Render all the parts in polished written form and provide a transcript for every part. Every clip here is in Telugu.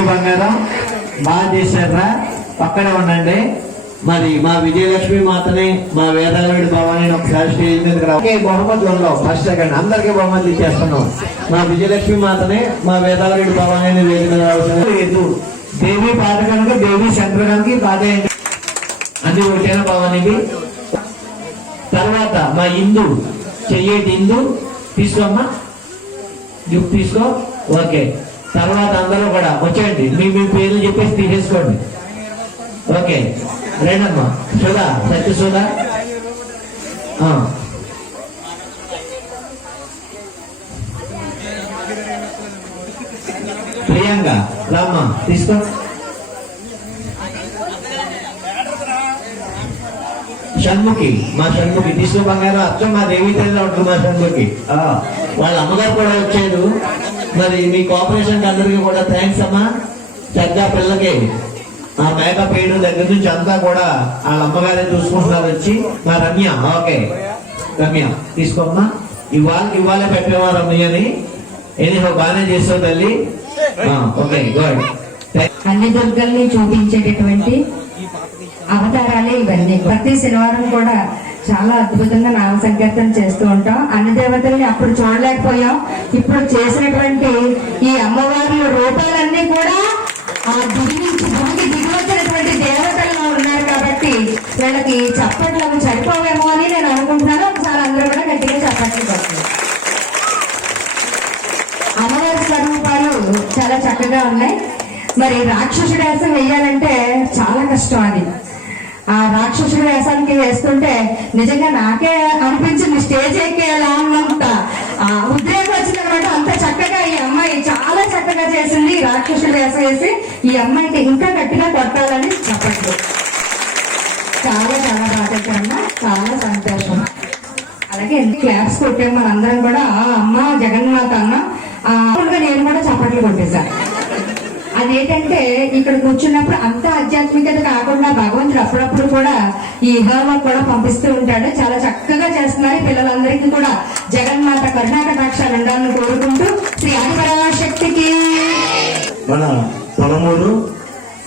యూ బంగారం, బాగా చేశారా, పక్కనే ఉండండి. మరి మా విజయలక్ష్మి మాతని మా వేదాలవిడి భవాని ఒకసారి స్టేజ్ మీదకి రాకే బహుమతులు ఉండవు. ఫస్ట్ సెకండ్ అందరికీ బహుమతులు ఇచ్చేస్తున్నాం. మా విజయలక్ష్మి మాతని మా వేదాలవిడి భవాని వేదిక లేదు. దేవి పాట కనుక దేవి సెంటర్ కనుక పాట అన్ని ఒకటేనా భవానికి. తర్వాత మా ఇందు చెయ్యేటి ఇందు తీసుకోమ్మా, గిఫ్ట్ తీసుకో. ఓకే, తర్వాత అందరూ కూడా వచ్చేయండి, మీ మీ పేర్లు చెప్పేసి తీసేసుకోండి. ఓకే, రేణమ్మా, సుధా, సత్య సుధా, ప్రియాంక రామ్మా తీసుకో. షణ్ముఖి, మా షణ్ముఖి తీసుకో బంగారం. అచ్చం మా దేవి తల్లిలో ఉంటుంది మా షణ్ముఖి. వాళ్ళ అమ్మగారు కూడా వచ్చారు. మరి మీ కోఆపరేషన్ అందరికీ కూడా థ్యాంక్స్ అమ్మా. చక్కగా పిల్లకి ఆ మేకప్ వేయడం దగ్గర నుంచి అంతా కూడా వాళ్ళ అమ్మగారే చూసుకుంటున్నారు వచ్చి. మా రమ్య, ఓకే రమ్య తీసుకోమ్మా. ఇవాళే పెట్టేవా రమ్యని, ఏది బాగానే చేస్తావు తల్లి. Okay good. అన్ని దుర్గల్ని చూపించేటటువంటి అవతారాలే ఇవన్నీ. ప్రతి శనివారం కూడా చాలా అద్భుతంగా నామ సంకీర్తన చేస్తూ ఉంటాం. అన్ని దేవతల్ని అప్పుడు చూడలేకపోయాం. ఇప్పుడు చేసినటువంటి ఈ అమ్మవార్ల రూపాలన్నీ కూడా ఆ గుడి నుంచి భూమికి దిగివచ్చినటువంటి దేవతల్లో ఉన్నారు కాబట్టి వీళ్ళకి చప్పట్లు అవి సరిపోవేమో అని నేను అనుకుంటున్నాను. ఒకసారి అందరూ కూడా గట్టిగా చప్పట్లు కొట్టారు. అమ్మవారి స్వరూపాలు చాలా చక్కగా ఉన్నాయి. మరి రాక్షసుడి వేషం వేయాలంటే చాలా కష్టం. అది ఆ రాక్షసుడి వేషానికి వేస్తుంటే నిజంగా నాకే అనిపించింది స్టేజ్ ఎక్కేలా ఉన్నంత ఉద్రేకం వచ్చిందనమాట. అంత చక్కగా ఈ అమ్మాయి చాలా చక్కగా చేసింది. రాక్షసుడి వేషం వేసి ఈ అమ్మాయికి ఇంకా గట్టిగా కొట్టాలని చెప్పట్లు. చాలా చాలా బాగా చేశారమ్మా, చాలా సంతోషం. అలాగే క్లాప్స్ కొట్టాము మనందరం కూడా. అమ్మ జగన్మాత అన్న నేను కూడా చప్పట్లు కొట్టేశాను. అదేంటంటే ఇక్కడ కూర్చున్నప్పుడు అంత ఆధ్యాత్మికత కాకుండా భగవంతుడు అప్పుడప్పుడు కూడా ఈ హోమం కూడా పంపిస్తూ ఉంటాడు. చాలా చక్కగా చేస్తున్నారు. పిల్లలందరికీ కూడా జగన్మాత కరుణాకటాక్షాలు ఉండాలని కోరుకుంటూ శ్రీ ఆదిపరాశక్తికి. మన Polamuru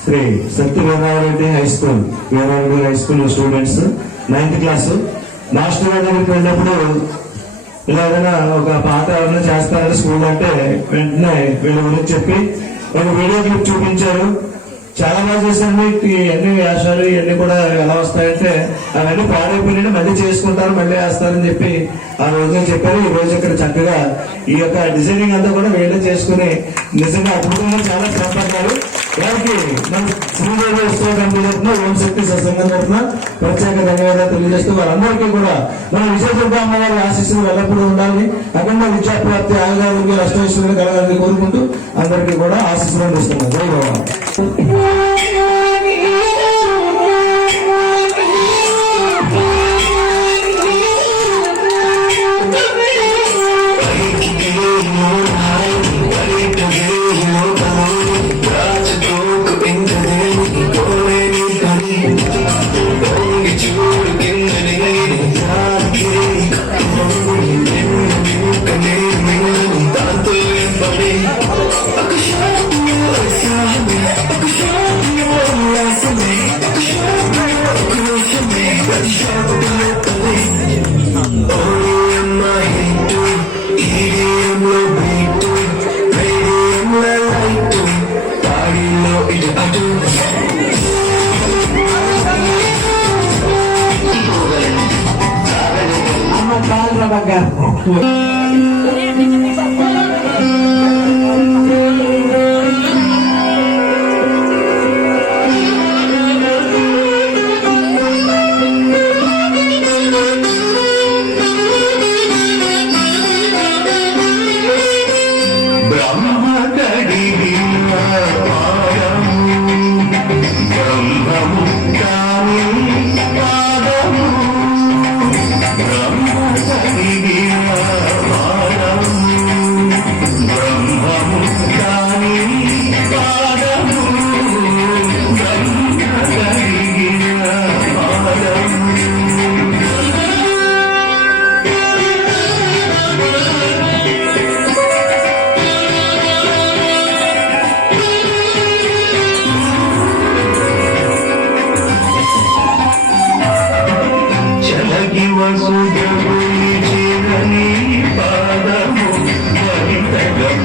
Sri Satya Veerareddy high school, Veerareddy high school students 9th class master దగ్గరికి వెళ్ళినప్పుడు ఇలా ఏదైనా ఒక పాట ఏమైనా చేస్తారని స్కూల్ అంటే వెంటనే వీళ్ళ గురించి చెప్పి ఒక వీడియో క్లిప్ చూపించారు. చాలా బాగా చేశారు. అన్ని వేషాలు ఇవన్నీ కూడా ఎలా వస్తాయంటే అవన్నీ పాడైపోయినా మళ్ళీ చేసుకుంటారు, మళ్ళీ వేస్తారని చెప్పి ఆ రోజున చెప్పారు. ఈ రోజు ఇక్కడ చక్కగా ఈ యొక్క డిజైనింగ్ అంతా కూడా వీళ్ళే చేసుకుని నిజంగా అద్భుతంగా చాలా శ్రమపడ్డారు. వారికి మన శ్రీదేవి ఉత్సవ కమిటీ తరఫున, ఓం శక్తి సత్సంగం తరఫున ప్రత్యేక ధన్యవాదాలు తెలియజేస్తూ వారందరికీ కూడా మన విజయదుర్గ అమ్మవారి ఆశీస్సులు ఎల్లప్పుడూ ఉండాలని, అఖండ విద్యాప్రాప్తి ఆయుధారోగ్య అష్టైశ్వర్యం కలగాలని కోరుకుంటూ అందరికీ కూడా ఆశీస్సులు అందిస్తున్నాం. జై బాబా.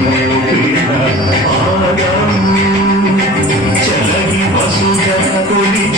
మోపిన పాదం చలగి వసుధ కొలి